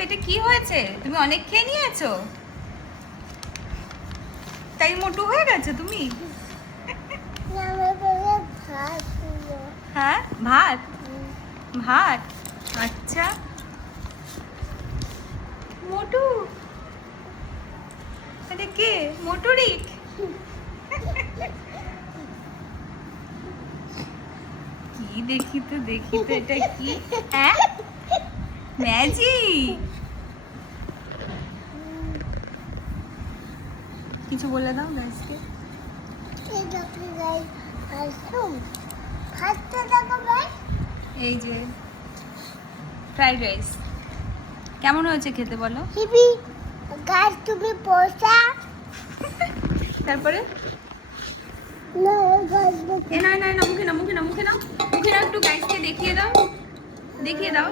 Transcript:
পেটে কি হয়েছে? তুমি অনেক খেয়ে নিয়েছো, তাই মোটু হয়ে গেছে তুমি? হ্যাঁ, ভাত ভাত। আচ্ছা, মোটু এটা কে? মোটুরিক? কি দেখি তো এটা কি? হ্যাঁ, ম্যাজিক। কিছু বলে দাও গাইসকে। এই যে ফ্রাইড রাইস কেমন হয়েছে খেতে বলো? গাছ তুমি পোষা তারপরে না গাছ না না না, মুখে নাও একটু গাইসকে দেখিয়ে দাও।